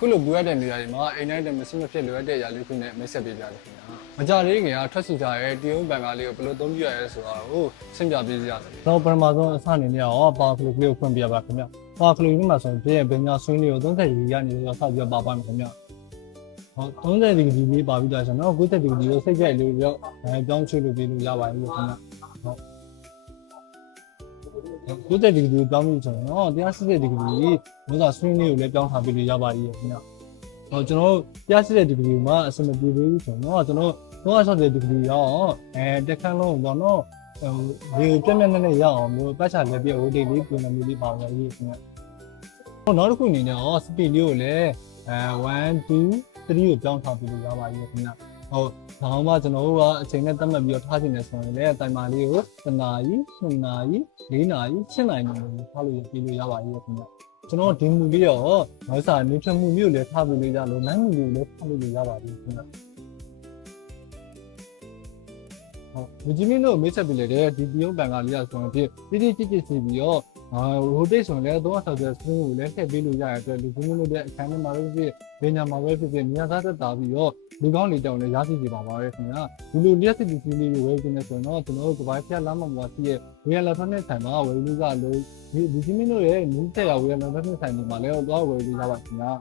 ခုလိုပူရတဲ့နေရာတွေမှာအိမ်တိုင်းတမစမဖြစ်လိုရတဲ့အရာလေးခုနဲ့မိတ်ဆက်ပေးပြတယ်ခင်ဗျာမကြလေးငယ်ကထွက်စီကြရဲတရုံးဘန်ကားလေးကိုဘယ်လိုသုံးပြရလဲဆိုတာကိုရှင်းပြပေးကြရစေတော့ပထမဆုံးအစအနေနဲ့ရောပါကလူလေးကိုဖွင့်ပြပါခင်ဗျာပါကလူလေးမှာဆိုရင်ပြည့်ရဲ့ပညာဆွေးလေးကို30ဒီဂရီကနေတော့ဆက်ပြီးပါပါမယ်ခင်ဗျာဟုတ်30ဒီဂရီလေးပါပြီးသားဆိုတော့90ဒီဂရီကိုစိတ်ကြိုက်လို့ပြောပြောင်းချွေလို့ပြီးလို့ရပါတယ်ခင်ဗျာဟုတ်90ဒီဂရီပြောင်းပြီးဆိုတော့180ဒီဂရီမျိုးသားဆွေးလေးကိုလည်းပြောင်းထားပြီးလို့ရပါတယ်ခင်ဗျာဟောကျွန်တော်180ဒီဂရီမှာအစမပြေသေးဘူးဆိုတော့ကျွန်တော်360ဒီဂရီရောတက်ခန်းလုံးပေါ့နော်ဒီပြည့်မြတ်နဲ့ရအောင်မျိုးပတ်ချလက်ပြဟိုဒီလေးပြင်နေလေးပါမယ်ရေးခင်ဗျဟောနောက်တစ်ခုအနေနဲ့ရော speed လေးကိုလည်း1 2 3ကိုပြောင်းထားပြီးလို့ရပါတယ်ခင်ဗျဟုတ်ဒါမှမဟုတ်ကျွန်တော်တို့ကအချိန်နဲ့တက်မှတ်ပြီးတော့ထားချင်တယ်ဆိုရင်လည်းတိုင်မာလေးကို1နာရီ2နာရီ4နာရီ7နာရီမျိုးထားလို့ပြီးလို့ရပါတယ်ခင်ဗျကျွန်တော်ဒီမူလေးရောနောက်စားနေဖြတ်မှုမျိုးလည်းထားပြီးလို့ရလို့နိုင်မှုမျိုးလည်းထားလို့ရပါတယ်ခင်ဗျဟုတ်ဒီမင်းတို့မိတ်ဆက်ပြီးလေဒီတရုတ်ဘန်ကာလေးရဆိုရင်ပြည့်တိတိကျကျစီပြီးတော့ဟိုတိတ်ဆိုရင်လည်း360စင်းကိုလည်းထည့်ပေးလို့ရတဲ့အတွက်ဒီမင်းတို့ရဲ့အခန်းထဲမှာလည်းဖြစ်ပညာမှာပဲဖြစ်နေရာသားတက်တာပြီးတော့လူကောင်းလေးတောင်လည်းရရှိစီပါပါရဲ့ခင်ဗျာဒီလိုလျှက်စစ်စီလေးကိုဝယ်နေဆိုတော့ကျွန်တော်တို့ကဘာဖျက်လမ်းမှာရှိရဲ့ဝယ်လာဖက်နဲ့ဆိုင်မှာဝယ်လို့ကလို့ဒီမင်းတို့ရဲ့နူးတက်ရဝယ်လာဖက်နဲ့ဆိုင်မှာလည်းတော့ဝယ်လို့ရပါခင်ဗျာ